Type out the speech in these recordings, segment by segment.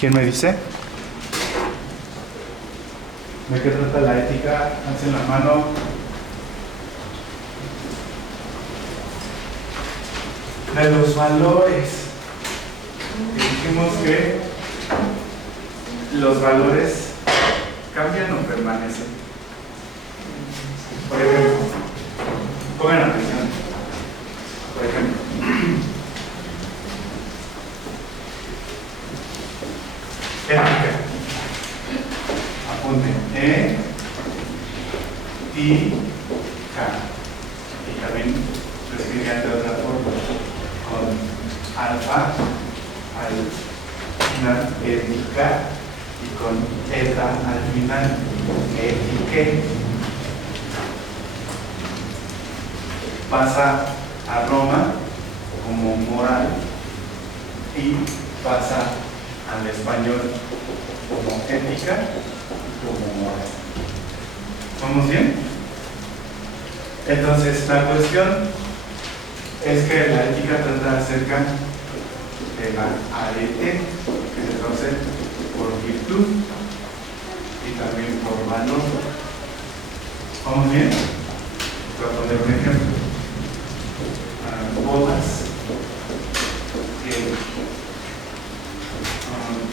¿Quién me dice? ¿De qué trata la ética? Alcen la mano. De los valores. Dijimos que los valores cambian o permanecen. Por ejemplo, pongan atención. Por ejemplo, ética. Apunten. E-I-K. Y también lo escribían de otra forma. Con alfa al final, ética, y con eta al final, etique. Pasa a Roma como moral y pasa al español como ética y como moral. ¿Vamos bien? Entonces, la cuestión es que la ética trata acerca de la arete, que se traduce por virtud y también por valor. ¿Vamos bien? Voy a poner un ejemplo. Bodas,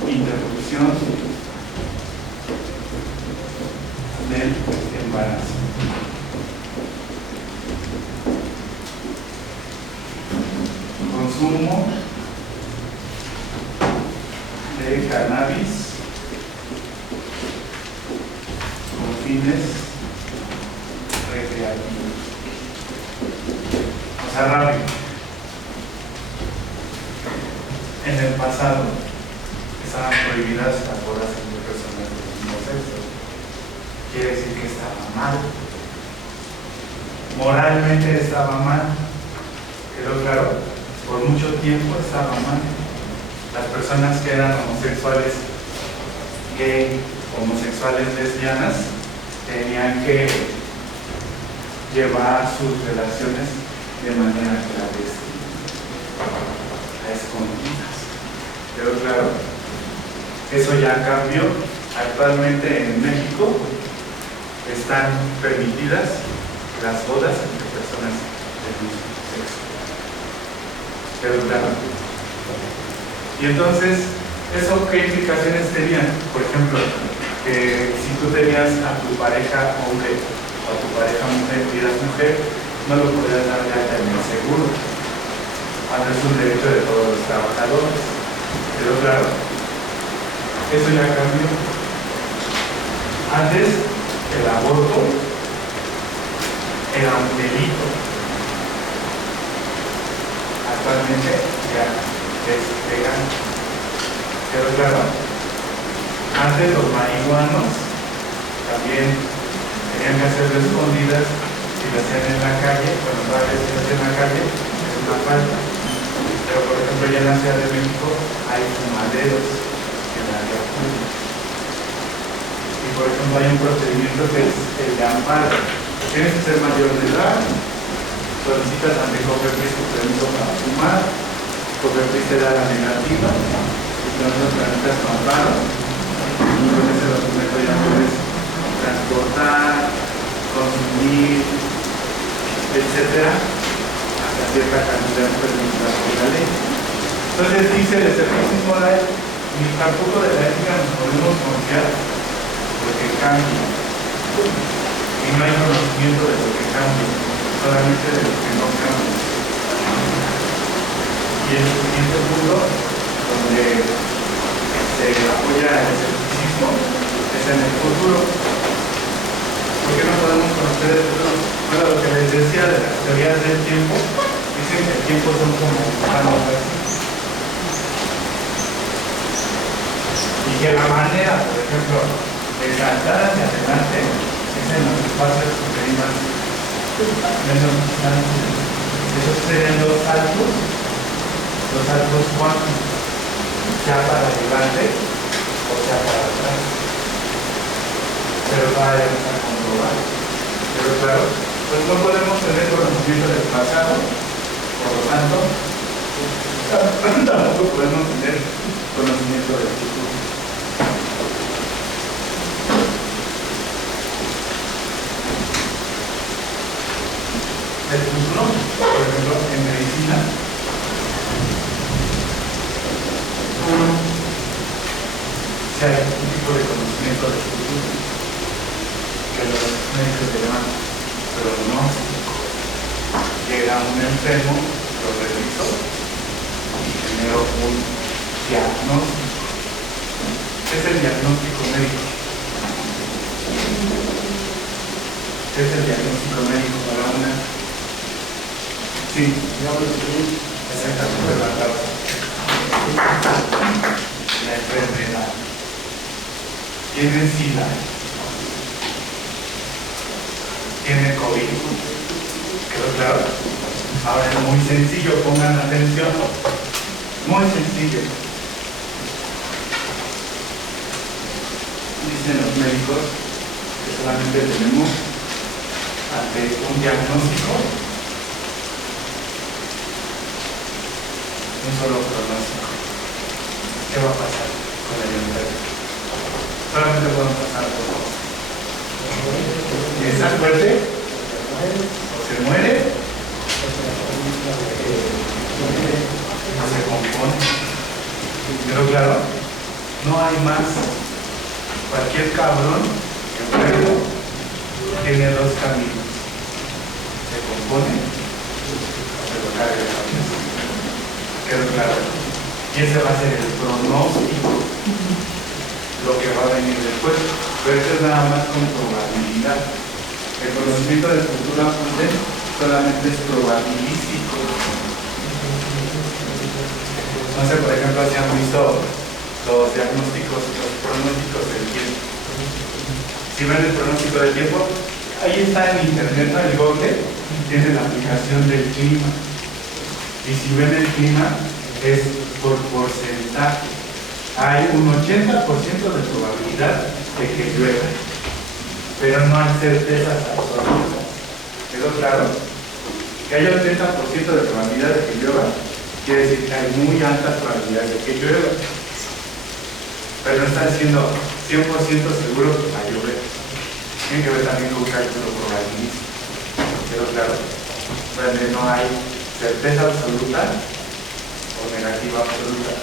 interrupción del embarazo. Consumo de cannabis con fines recreativos. O sea, rápido. En el pasado estaban prohibidas las bodas entre personas del mismo sexo. Quiere decir que estaba mal. Moralmente estaba mal. Quedó claro, por mucho tiempo estaba mal. Las personas que eran homosexuales, gay, homosexuales, lesbianas, tenían que llevar sus relaciones de manera clandestina, a escondidas. Pero claro, eso ya cambió. Actualmente en México están permitidas las bodas entre personas del mismo sexo. Pero claro. Y entonces, ¿eso qué implicaciones tenían? Por ejemplo, que si tú tenías a tu pareja hombre o a tu pareja mujer y eras mujer, no lo podías dar de alta en el seguro, cuando es un derecho de todos los trabajadores. Pero claro, eso ya cambió. Antes, el aborto era un delito. Actualmente ya es legal. Pero claro, antes los marihuanos también tenían que hacerlo escondidas. Si lo hacían en la calle, bueno, todavía si lo hacían en la calle, es una falta. Pero por ejemplo, ya en la Ciudad de México hay fumaderos en la vía pública. Y por ejemplo, hay un procedimiento que es el de amparo. Tienes que ser mayor de edad, solicitas ante COFEPRIS tu permiso para fumar, COFEPRIS te da la negativa, y entonces tramitas tu amparo, y con ese documento ya puedes transportar, consumir, etcétera, hasta cierta cantidad permitida por la ley. Entonces dice el escepticismo moral, ni tampoco de la ética nos podemos confiar porque cambia. Y no hay conocimiento de lo que cambia, solamente de lo que no cambia. Y el siguiente punto, donde se apoya el escepticismo, es en el futuro. ¿Por qué no podemos conocer el futuro? Bueno, lo que les decía de las teorías del tiempo, dicen que el tiempo son como gusanos así. Y que la manera, por ejemplo, de saltar hacia adelante es en los espacios que tengan menos distancia. Esos serían los saltos cuánticos, ya para adelante o ya para atrás. Pero todavía no está comprobado. Pero claro, pues no podemos tener conocimiento del pasado, por lo tanto, tampoco podemos tener conocimiento del futuro. sea, hay un tipo de conocimiento del futuro que los médicos le llaman pronóstico. Llega un enfermo, lo reviso y genero un diagnóstico. ¿Qué es el diagnóstico médico? ¿Qué es el diagnóstico médico para una? Sí, exactamente la enfermedad. Tiene SIDA, tiene COVID. ¿Quedó claro? Ahora es muy sencillo, pongan atención. Muy sencillo. Dicen los médicos que solamente tenemos ante un diagnóstico un solo pronóstico. ¿Qué va a pasar con el enfermo? Solamente pueden pasar por dos. ¿Está fuerte? ¿O se muere? ¿O se compone? ¿Pero claro? No hay más. Cualquier cabrón enfermo tiene dos caminos. Se compone o se lo cae de la cabeza. Quedó claro. Y ese va a ser el pronóstico, lo que va a venir después. Pero esto es nada más con probabilidad. El conocimiento del futuro solamente es probabilístico. No sé, por ejemplo, si han visto los diagnósticos, los pronósticos del tiempo. Si ven el pronóstico del tiempo, ahí está en internet, ¿no? El Google tiene la aplicación del clima. Y si ven el clima, es por porcentaje. Hay un 80% de probabilidad de que llueva, pero no hay certezas absolutas. ¿Quedó claro? Que haya 80% de probabilidad de que llueva, quiere decir que hay muy altas probabilidades de que llueva, pero no está siendo 100% seguro que va a llover. Tiene que ver también con cálculo probabilístico. ¿Quedó claro? Donde no hay certeza absoluta o negativa absoluta,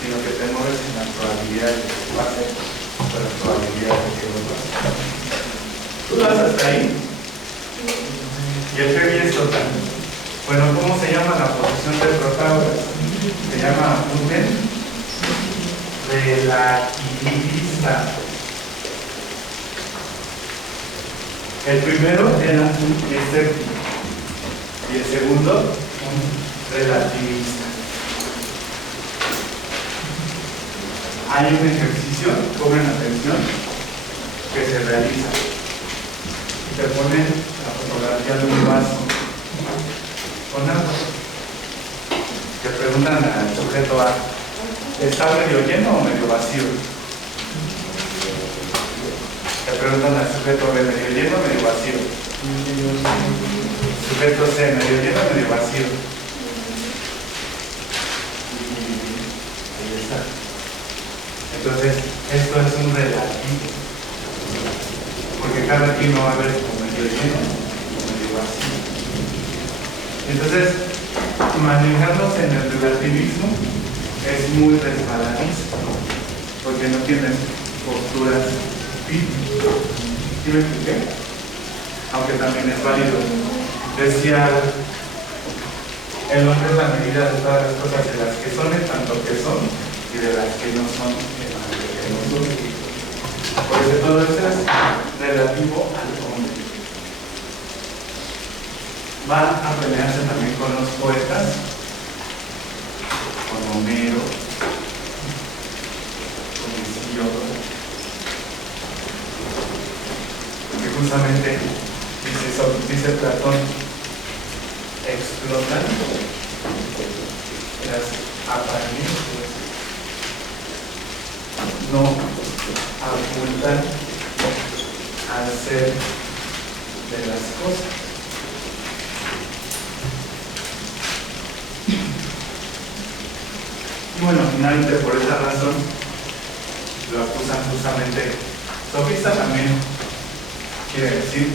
sino que te mueves en las probabilidades de que pase o las probabilidades de que no pase. ¿Tú vas hasta ahí? Y el PBI es total. Bueno, ¿cómo se llama la posición de Protágoras? Se llama apunten relativista. El primero era un escéptico y el segundo un relativista. Hay un ejercicio, pongan atención, que se realiza. Y te ponen la fotografía de un vaso con agua. Te preguntan al sujeto A, ¿está medio lleno o medio vacío? Te preguntan al sujeto B, ¿medio lleno o medio vacío? Sujeto C, ¿medio lleno o medio vacío? Ahí está. Entonces, esto es un relativo, porque cada quien no va a ver como medio lleno o medio vacío. Entonces, manejarnos en el relativismo es muy resbaladizo, porque no tienes posturas firmes. ¿Sí me expliqué? Aunque también es válido. Decía, el hombre es la medida de todas las cosas, de las que son en tanto que son y de las que no son en tanto que no son. Porque todo eso es relativo al hombre. Va a pelearse también con los poetas, con Homero, con Hesíodo, porque justamente dice Platón, explotan las apariencias, no ocultan al ser de las cosas. Y bueno, finalmente por esa razón lo acusan justamente. Sofista también quiere decir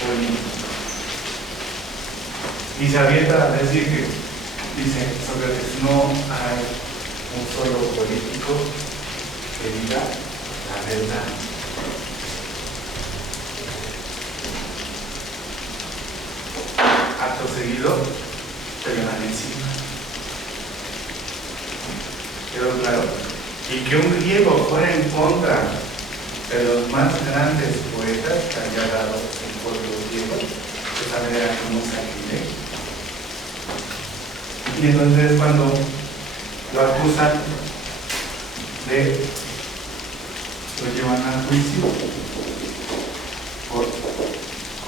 político. Y se avienta a decir que, dice Sócrates, no hay un solo político que diga la verdad. Acto seguido, te van encima. ¿Quedó claro? Y que un griego fuera en contra de los más grandes poetas que había dado el pueblo griego, que también era como un sacrilegio. Y entonces cuando lo acusan lo llevan a juicio por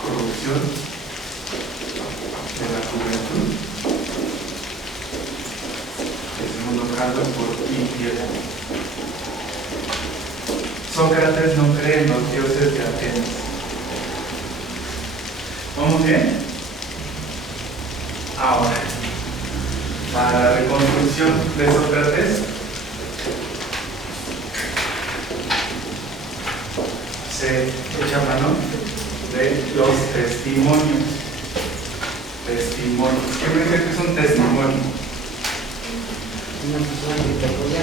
corrupción de la juventud. El segundo caso por impiedad. Sócrates no cree en los dioses de Atenas. ¿Vamos bien? Ahora, para la reconstrucción de Sócrates, se echa mano de los testimonios. Testimonios. ¿Qué me dice que es un testimonio? Una persona que te apoya,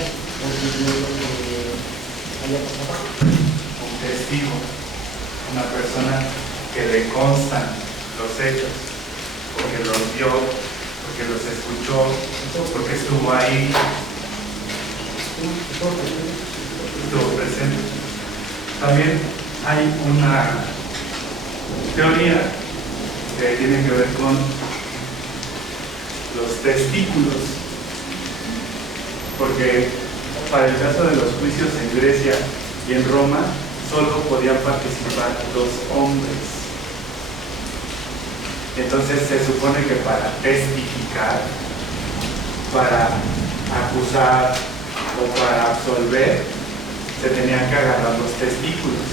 Un testigo, una persona que le constan los hechos, porque los vio, porque los escuchó, porque estuvo ahí, estuvo presente. También hay una teoría que tiene que ver con los testículos, porque para el caso de los juicios en Grecia y en Roma solo podían participar los hombres. Entonces se supone que para testificar, para acusar o para absolver, se tenían que agarrar los testículos.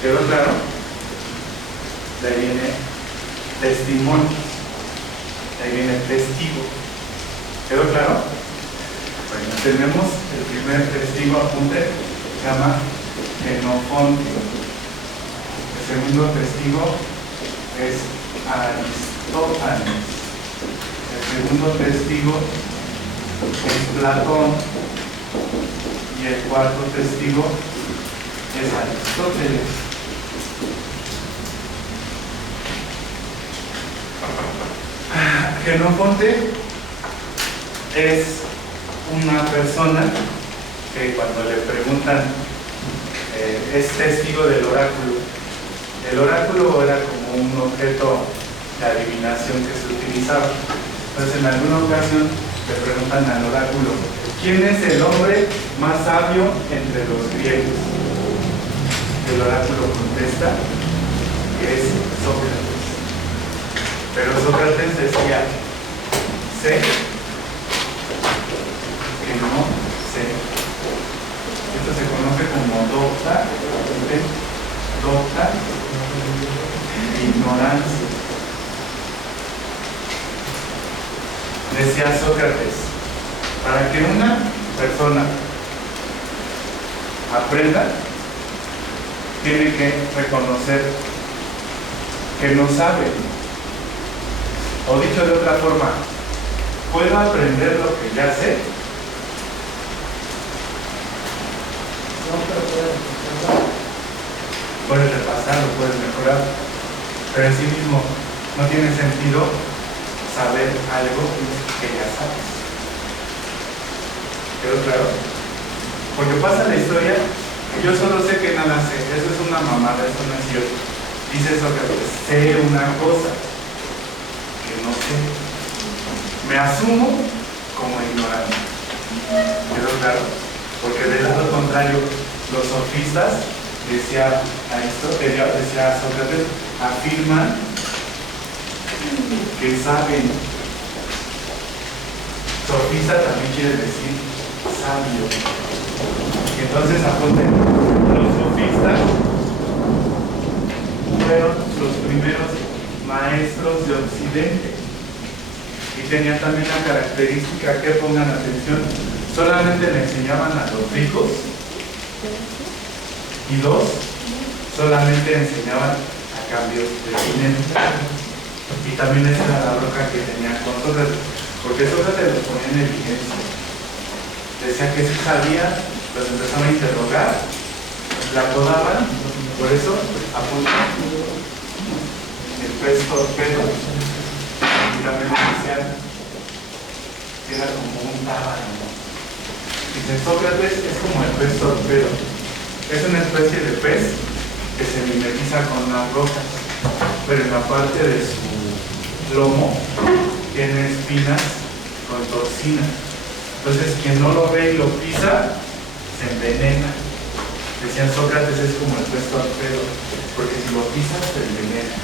¿Quedó claro? De ahí viene testimonio, de ahí viene testigo. ¿Quedó claro? Bueno, tenemos el primer testigo, apunte, se llama Genofonte. El segundo testigo es Aristófanes. El segundo testigo es Platón. Y el cuarto testigo es Aristóteles. Genofonte es una persona que cuando le preguntan es testigo del oráculo. El oráculo era como un objeto de adivinación que se utilizaba. Entonces en alguna ocasión le preguntan al oráculo: ¿quién es el hombre más sabio entre los griegos? El oráculo contesta que es Sócrates. Pero Sócrates decía: sé que no sé. Esto se conoce como docta, docta ignorancia. Decía Sócrates: para que una persona aprenda, tiene que reconocer que no sabe. O dicho de otra forma, ¿puedo aprender lo que ya sé? No, pero Puedes repasarlo, puedes mejorar, pero en sí mismo no tiene sentido saber algo que ya sabes. ¿Quedó claro? Porque pasa la historia, yo solo sé que nada sé, eso es una mamada, eso no es cierto. Dice Sócrates: sé una cosa que no sé, me asumo como ignorante. ¿Quedó claro? Porque del lado contrario, los sofistas, decía Sócrates, afirman que saben. Sofista también quiere decir sabio. Y entonces apunten, los sofistas fueron los primeros maestros de Occidente y tenían también la característica que, pongan atención, solamente le enseñaban a los ricos y dos, solamente enseñaban a cambio de dinero. Y también esa era la bronca que tenían con Sócrates, porque Sócrates los ponía en evidencia. decía que sí sabía, los empezaron a interrogar, la apodaban, por eso apuntan el pez torpedo, y también decían que era como un tábano. Dice, Sócrates es como el pez torpedo, es una especie de pez que se mimetiza con las rocas, pero en la parte de su lomo tiene espinas con toxina. Entonces quien no lo ve y lo pisa se envenena. Decían Sócrates es como el pez torpedo, porque si lo pisas se envenena.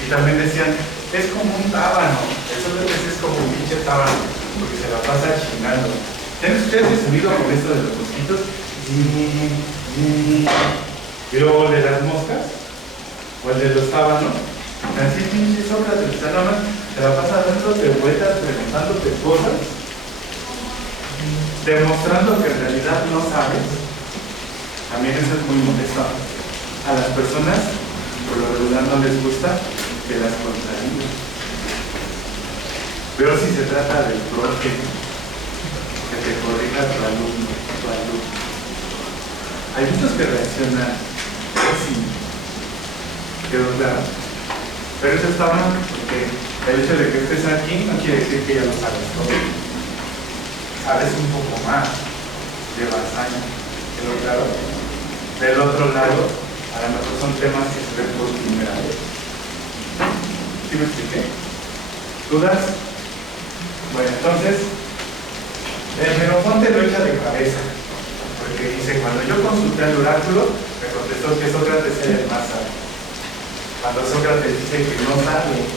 Y también decían, es como un tábano. El Sócrates es como un pinche tábano, porque se la pasa chingando. ¿Tienen ustedes el sonido con esto de los mosquitos? Y luego el de las moscas, o el de los tábanos. Así pinche Sócrates, nada más se la pasa dándote vueltas, preguntándote cosas, demostrando que en realidad no sabes. También eso es muy molesto. A las personas, por lo regular, no les gusta que las contradigan. Pero si se trata del profe, que te corrija tu alumno, tu alumno. Hay muchos que reaccionan así, quedó claro. Pero eso está mal, porque el hecho de que estés aquí no quiere decir que ya lo sabes todo. Sabes un poco más, llevas años, quedó claro. Del otro lado, a lo mejor son temas que se ven por primera vez. ¿Sí me expliqué? ¿Dudas? Bueno, entonces, el Menofonte lo echa de cabeza, porque dice, cuando yo consulté al oráculo, me contestó que Sócrates era el más sabio. Cuando Sócrates dice que no sabe,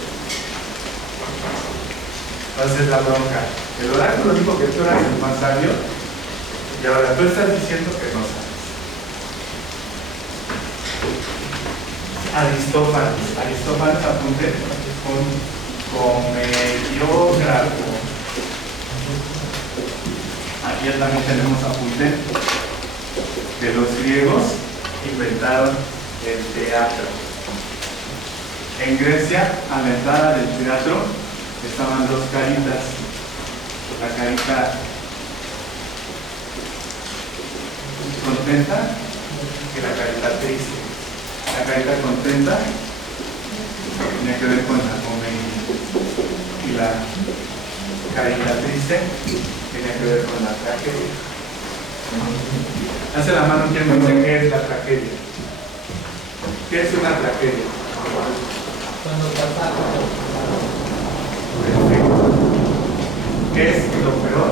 entonces la bronca. El oráculo dijo que tú eras el más sabio, y ahora tú estás diciendo que no sabes. Aristófanes apunte con comediógrafo. Aquí también tenemos apunte que los griegos inventaron el teatro. En Grecia, a la entrada del teatro, estaban dos caritas. La carita contenta y la carita triste. La carita contenta tiene que ver con la comedia y la carita triste tiene que ver con la tragedia. Hace la mano quien me dice qué es la tragedia. ¿Qué es una tragedia? Cuando pasa algo. Perfecto. ¿Qué es lo peor?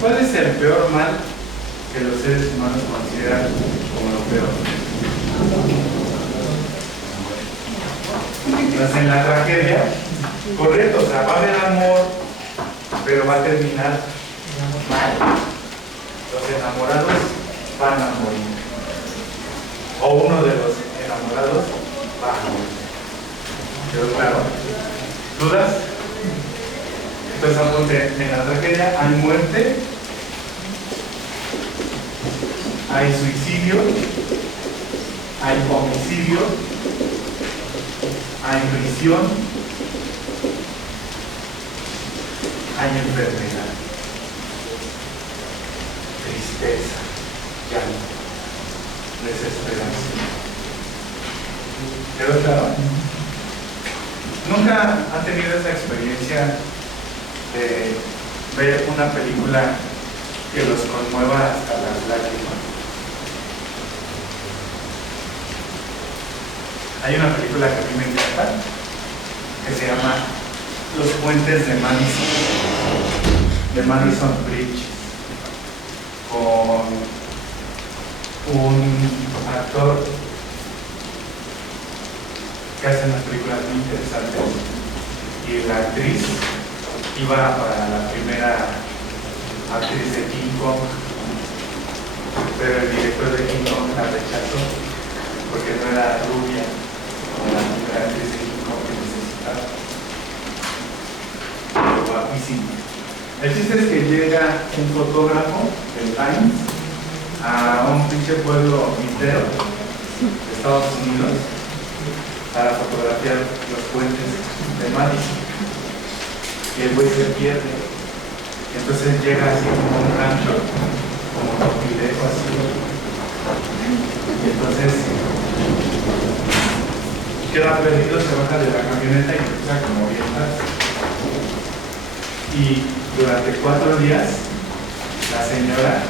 ¿Cuál es el peor mal que los seres humanos consideran como lo peor? Entonces en la tragedia, correcto, o sea, va a haber amor, pero va a terminar mal. Los enamorados van a morir. O uno de los enamorados va a morir. ¿Quedó claro? ¿Dudas? Entonces apunte, en la tragedia hay muerte, hay suicidio, hay homicidio, hay prisión, hay enfermedad, tristeza, llanto, desesperación. ¿Quedó claro? ¿Nunca han tenido esa experiencia de ver una película que los conmueva hasta las lágrimas? Hay una película que a mí me encanta que se llama Los Puentes de Madison Bridge, con un actor que hace unas películas muy interesantes, y la actriz iba para la primera actriz de King Kong, pero el director de King Kong la rechazó porque no era rubia como la primera actriz de King Kong que necesitaba. Pero guapísima. El chiste es que llega un fotógrafo del Times a un pinche pueblo entero de Estados Unidos para fotografiar los puentes de Madison. Y el güey se pierde. Y Entonces llega así como un rancho, como un pilejo así. Y entonces queda perdido, se baja de la camioneta y empieza como a orientarse. Y durante 4 días la señora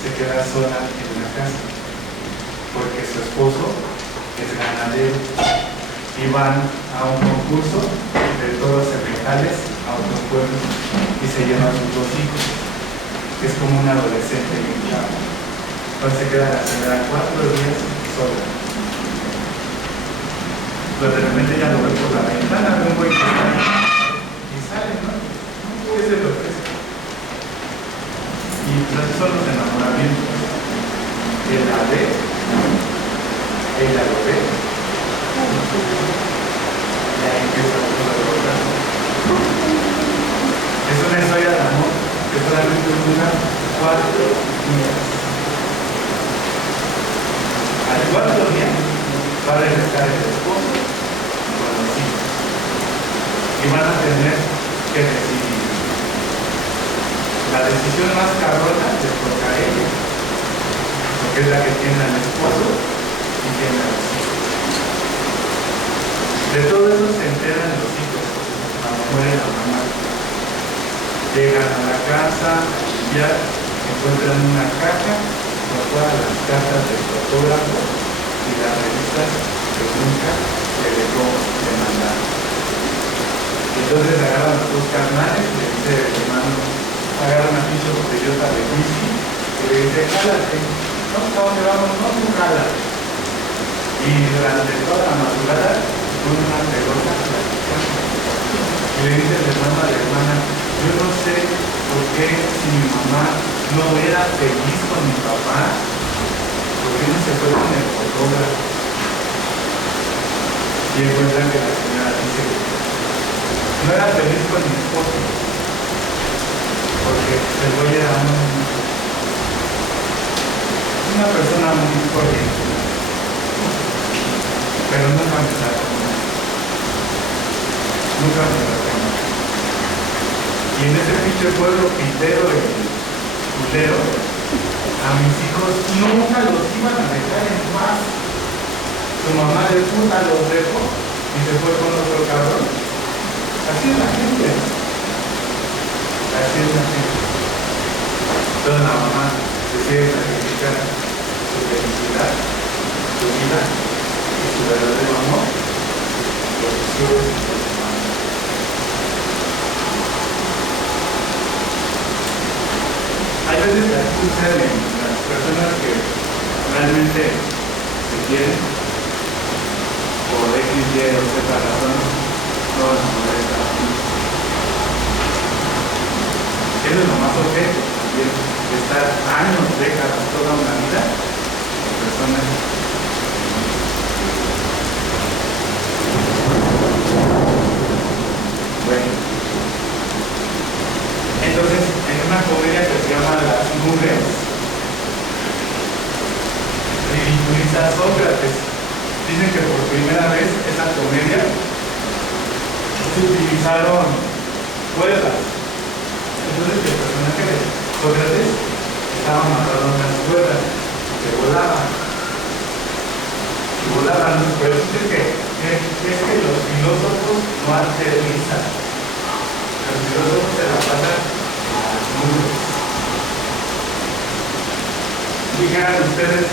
se queda sola en una casa porque su esposo es ganadero y van a un concurso de toros cementales a otros pueblos y se llevan sus 2 hijos, que es como un adolescente bien chavo. Entonces se queda la señora 4 días sola. Pero de repente ya lo ve por la ventana, ve un güey que sale y sale, ¿no? ¿Qué se le ofrece? Y pues así son los enamoramientos. Él la ve, ella lo ve, y ahí empieza todo lo otro. Es una historia de amor que solamente dura 4 días. Al 4 días va a regresar el esposo con los hijos y van a tener que decidir. La decisión más cabrona les toca a ella, porque es la que tiene al esposo y tiene a los hijos. De todo eso se enteran los hijos cuando muere la mamá. Llegan a la casa, ya encuentran una caja con todas las cartas del fotógrafo y las revistas que nunca le dejó de mandar. Entonces agarran a los 2 carnales, le dice el hermano, agarra una pinche botellota de whisky y le dice, jálate, no, ¿a dónde vamos? No, tú jálate. Y durante toda la madrugada con una pelota platicando. Y le dice el hermano a la hermana, yo no sé por qué si mi mamá no era feliz con mi papá, ¿por qué no se fue con el fotógrafo? Y encuentran que la señora dice, no era feliz con mi esposo, porque el güey era una persona muy corriente, pero nunca me trató mal, nunca me trató mal. Y en ese pinche pueblo pitero y culero, a mis hijos nunca los iban a dejar en paz. Su mamá de puta los dejó y se fue con otro cabrón. Así es la gente. Así es la gente. Entonces la mamá decide sacrificar su felicidad, su vida y su verdadero amor por sus hijos y por su madre. Hay veces que así sucede en las personas que realmente se quieren por X, Y o Z razones, no van a poder estar aquí. Eso es lo más objeto también, de estar años, décadas, toda una vida con personas. Bueno, entonces en una comedia que se llama Las Nubes, ridiculiza a Sócrates. Dicen que por primera vez esa comedia se utilizaron cuerdas. Entonces el personaje de Sócrates estaba amarrado a unas cuerdas que volaban. Y volaban, pero es que los filósofos no aterrizan. Los filósofos se la pasan en las nubes. Digan ustedes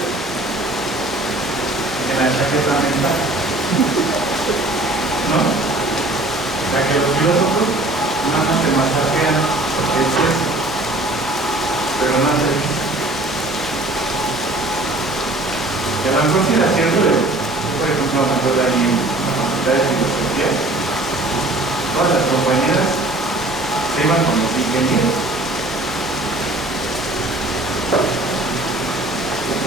en la chaqueta mental, ¿no? O sea que los filósofos nada más se masajean el sexo, pero no aterrizan. Y a lo mejor si la cierto, por ejemplo, me acuerdo ahí en la facultad de filosofía, todas las compañeras se iban con los ingenieros.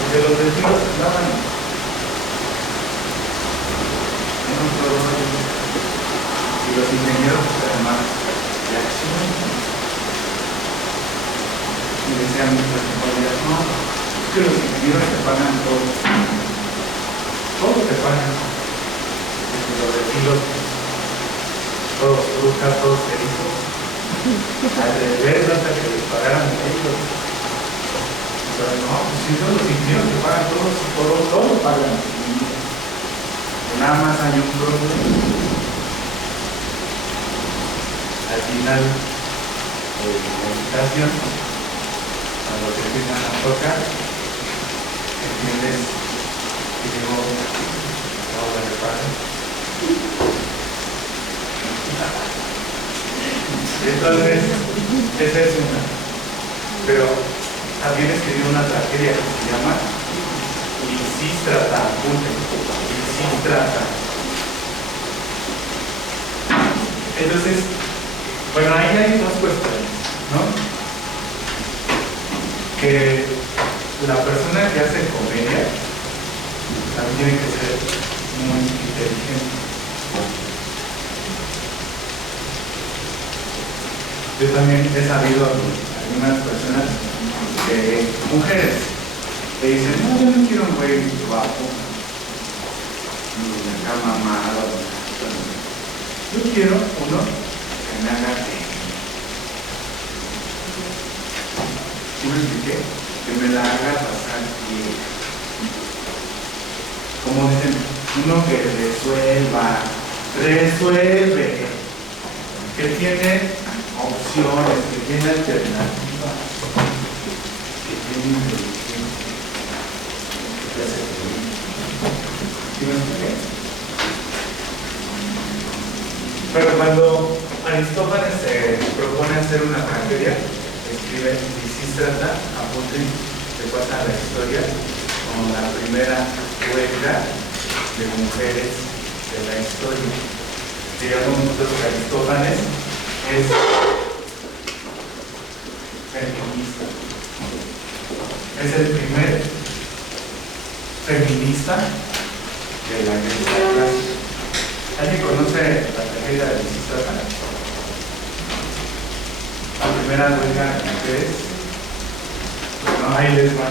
Porque los vecinos estaban en otro rollo. Y los ingenieros además de acción. Y decían muchas compañeras, no, es que los ingenieros te pagan todo. Todo te pagan. Desde los vecinos, todos brujas, todos erizos. al revés hasta que les pagaran ellos. Pero no, pues si son los ingenieros que pagan todos pagan. Nada más hay un problema. Al final de la meditación, cuando te empiezan a tocar, entiendes que llegó la hora de paz. Entonces, esa es una. Pero también escribió una tragedia que se llama Lisístrata, Lisístrata. Entonces, bueno, ahí hay dos cuestiones, ¿no? Que la persona que hace comedia también tiene que ser muy inteligente. Yo también he sabido algunas personas, mujeres, que dicen, no, yo no quiero un güey guapo, ni acá mamado, yo quiero uno que me haga reír. ¿Sí me expliqué? Que me la haga pasar bien. Como dicen, uno que resuelve, que tiene opciones, que tiene alternativas, que tiene inteligencia, que te hace reír. ¿Sí me expliqué? Pero cuando Aristófanes se propone hacer una tragedia, escribe Lisístrata, apunten, se pasa la historia como la primera huelga de mujeres de la historia. Digamos nosotros que Aristófanes es feminista. Es el primer feminista de la Grecia clásica. ¿Alguien conoce la tragedia de Lisístrata? La primera huelga de mujeres. Bueno, ahí les va.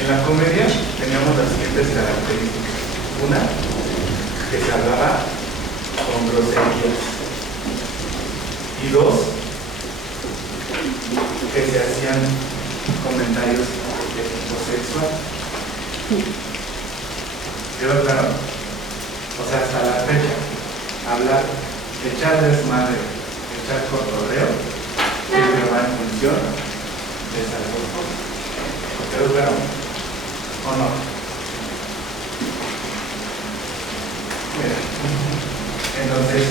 En la comedia teníamos las siguientes características. Una, que se hablaba con groserías. Y dos, que se hacían comentarios de tipo sexual. ¿Quedó claro? O sea, hasta la fecha, hablar, echar desmadre, echar cotorreo, siempre va en función de salud. ¿Quedó claro? ¿O no? Mira, entonces,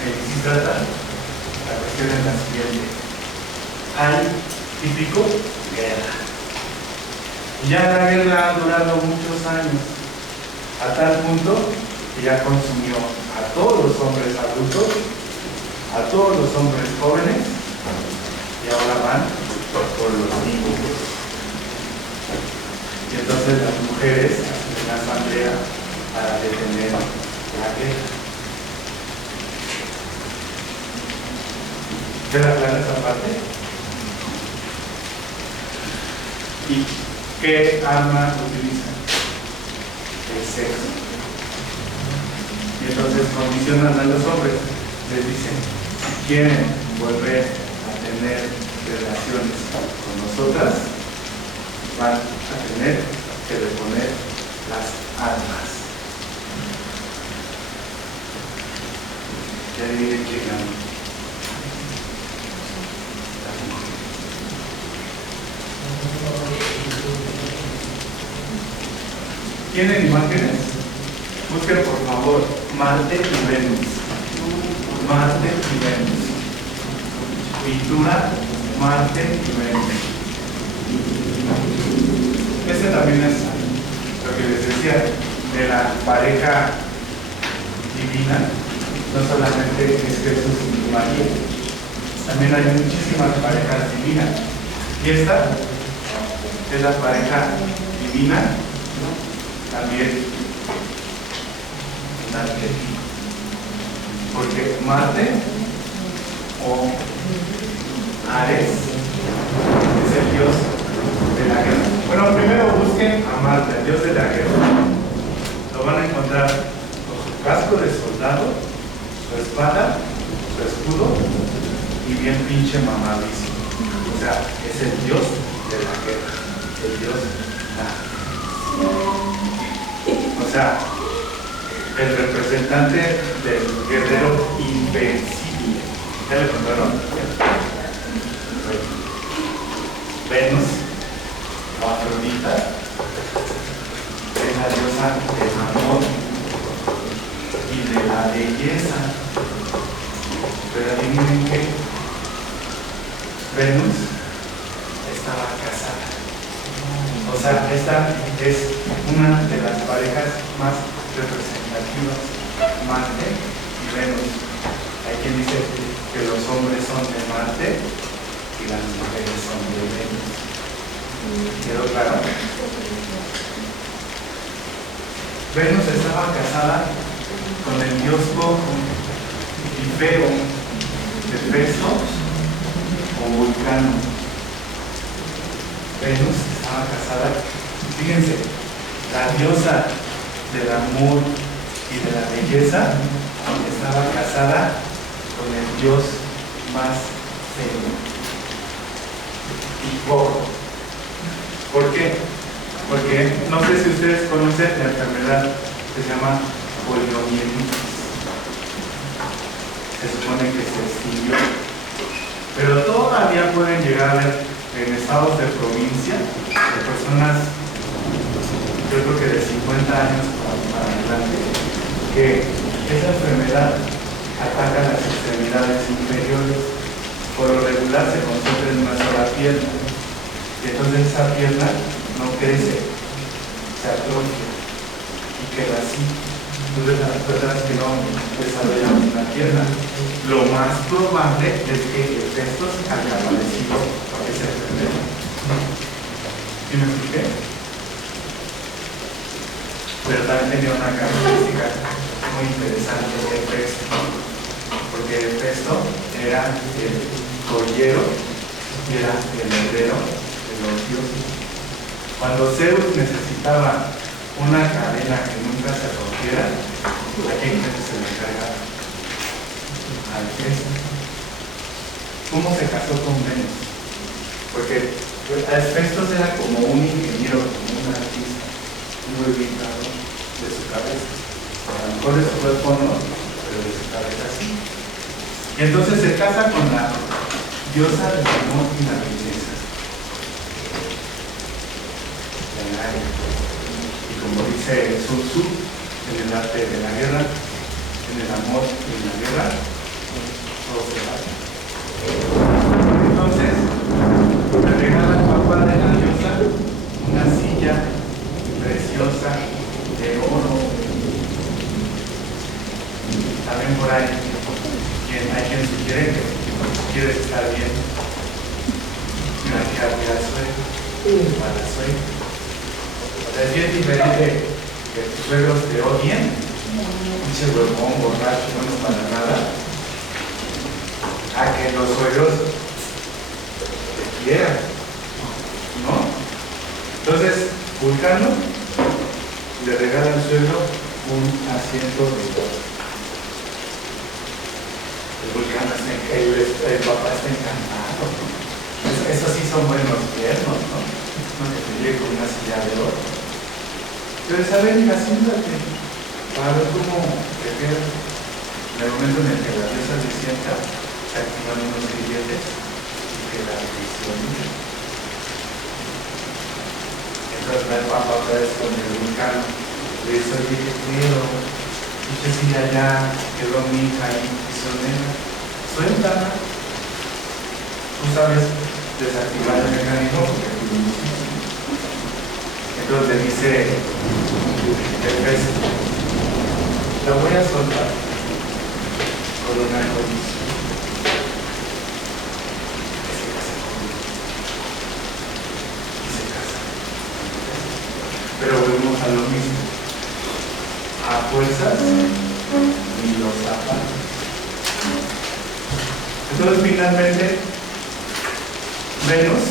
Lisístrata, la cuestión es la siguiente. Hay típico guerra. Ya la guerra ha durado muchos años, a tal punto que ya consumió a todos los hombres adultos, a todos los hombres jóvenes, y ahora van por los niños. Y entonces las mujeres hacen una asamblea para detener la guerra. ¿Queda clara esa parte? ¿Y qué arma utilizan? El sexo. Y entonces condicionan a los hombres. Les dicen, si quieren volver a tener relaciones con nosotras, van a tener que reponer las armas. Ya diré llegando. ¿Tienen imágenes? Busquen por favor Marte y Venus. Marte y Venus. Pintura Marte y Venus. Este también es lo que les decía de la pareja divina. No solamente es Jesús y María, también hay muchísimas parejas divinas. Y esta es la pareja divina, también un arquetipo. Porque Marte o Ares es el dios de la guerra. Bueno, primero busquen a Marte, el dios de la guerra. Lo van a encontrar con su casco de soldado, soldado, su espada, su escudo y bien pinche mamadísimo. O sea, es el dios de la guerra, el dios o sea, el representante del guerrero invencible. Ya le contaron. Venus, o Afrodita, es la diosa del amor y de la belleza. Pero adivinen qué, Venus estaba casada. O sea, esta es una de las parejas más representativas, Marte y Venus. Hay quien dice que los hombres son de Marte y las mujeres son de Venus. ¿Quedó claro? Venus estaba casada con el dios Ifeo, Hefesto o Vulcano. Venus estaba casada, fíjense, la diosa del amor y de la belleza estaba casada con el dios más feo y poco. ¿Por qué? Porque no sé si ustedes conocen la enfermedad que se llama poliomielitis. Se supone que se extinguió, pero todavía pueden llegar a ver en estados de provincia de personas, yo creo que de 50 años para adelante, que esa enfermedad ataca las extremidades inferiores. Por lo regular se concentra en una sola pierna, y entonces esa pierna no crece, se atrofia y queda así. Entonces las personas que no desarrollan una pierna, lo más probable es que estos haya padecido esa enfermedad. ¿Sí me expliqué? Pero también tenía una característica muy interesante de Hefesto, porque Hefesto era el joyero y era el heredero de los dioses. Cuando Zeus necesitaba una cadena que nunca se rompiera, ¿a quién se le encargaba? A Hefesto. ¿Cómo se casó con Venus? Porque Hefesto era como un ingeniero, como un artista, muy ubicado de su cabeza. A lo mejor de su cuerpo no, pero de su cabeza sí. Y entonces se casa con la diosa del amor y la belleza. Y como dice Sun Tzu, en el arte de la guerra, en el amor y en la guerra, todo se vale. Entonces, le regala al papá de la diosa una silla preciosa de oro. También por ahí hay quien sugiere que quieres estar bien, mira que había suegro para suegro. O sea, es bien diferente que tus suegros te odien, pinche huevón, borracho, no es para nada, a que los suegros te quieran, ¿no? Entonces, Vulcano le regala al suegro un asiento de oro. El Vulcano el papá está encantado, ¿no? Esos sí son buenos yernos, ¿no? No que te llegue con una silla de oro. Pero saben, siéntate para ver cómo te queda. En el momento en el que la diosa se sienta, se activan unos grilletes y queda prisionero. Entonces va el papá otra vez con el Vulcano. Le dice, oye, ¿qué quiero? Dice, si allá quedó mi hija ahí prisionera. Suéltala. Tú sabes desactivar el mecanismo porque tú lo hiciste. Entonces le dice Hefesto, la voy a soltar con una condición. Que se case conmigo. Y se casa. Pero volvemos a lo mismo. A fuerzas ni los zapatos. Entonces finalmente Venus